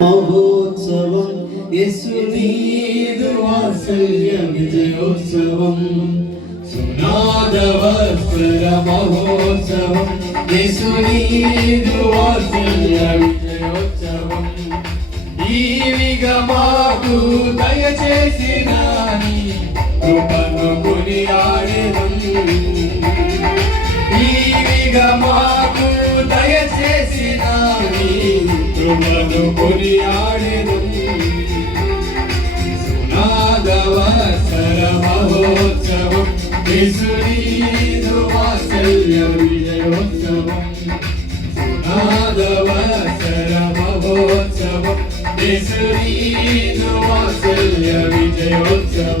മഹോത്സവം യേശുനീതു വാത്സല്യ വിജയോത്സവം സുനാദവസ്ത്ര മഹോത്സവം യേശുനീതു വാത്സല്യ വിജയോത്സവം జీవిగ మాకు దయచేసిన కృపను కొనియాడెదం జీవిగ మా ಸುಮನು ಗುರಿಯಾಳೆದಲ್ಲಿ ಸುನಾದವಸರ ಮಹೋತ್ಸವ ಬಿಸುನೀರು ವಾತ್ಸಲ್ಯ ವಿಜಯೋತ್ಸವ ಸುನಾದವಸರ ಮಹೋತ್ಸವ ಬಿಸುನೀರು ವಾತ್ಸಲ್ಯ ವಿಜಯೋತ್ಸವ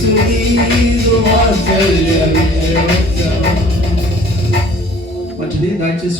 But today that is